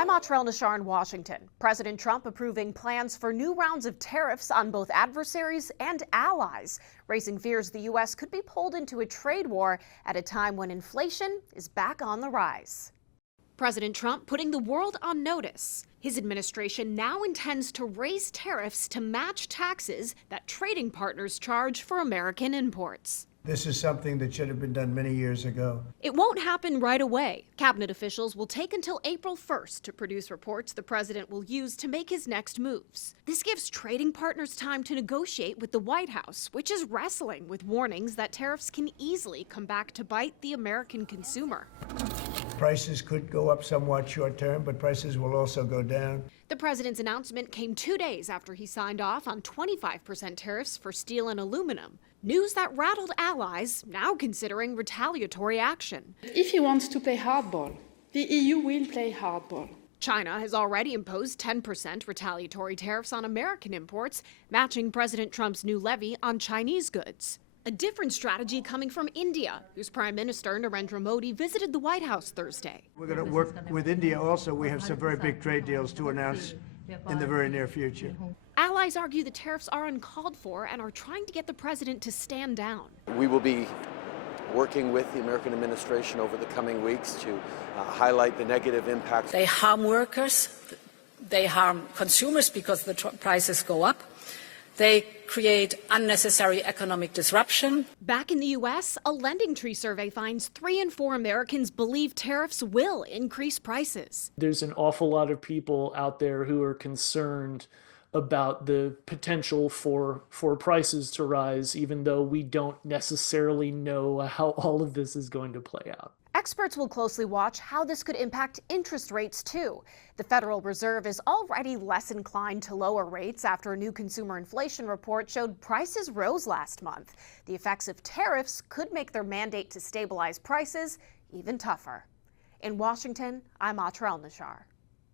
I'm Atrell Nashar in Washington. President Trump approving plans for new rounds of tariffs on both adversaries and allies, raising fears the U.S. could be pulled into a trade war at a time when inflation is back on the rise. President Trump putting the world on notice. His administration now intends to raise tariffs to match taxes that trading partners charge for American imports. This is something that should have been done many years ago. It won't happen right away. Cabinet officials will take until April 1st to produce reports the president will use to make his next moves. This gives trading partners time to negotiate with the White House, which is wrestling with warnings that tariffs can easily come back to bite the American consumer. Prices could go up somewhat short term, but prices will also go down. The president's announcement came 2 days after he signed off on 25% tariffs for steel and aluminum. News that rattled allies, now considering retaliatory action. If he wants to play hardball, the EU will play hardball. China has already imposed 10% retaliatory tariffs on American imports, matching President Trump's new levy on Chinese goods. A different strategy coming from India, whose Prime Minister Narendra Modi visited the White House Thursday. We're going to work with India also. We have some very big trade deals to announce in the very near future. Allies argue the tariffs are uncalled for and are trying to get the president to stand down. We will be working with the American administration over the coming weeks to highlight the negative impacts. They harm workers, they harm consumers because the prices go up. They create unnecessary economic disruption. Back in the U.S., a Lending Tree survey finds 3 in 4 Americans believe tariffs will increase prices. There's an awful lot of people out there who are concerned about the potential for prices to rise, even though we don't necessarily know how all of this is going to play out. Experts will closely watch how this could impact interest rates, too. The Federal Reserve is already less inclined to lower rates after a new consumer inflation report showed prices rose last month. The effects of tariffs could make their mandate to stabilize prices even tougher. In Washington, I'm Atrell Nashar.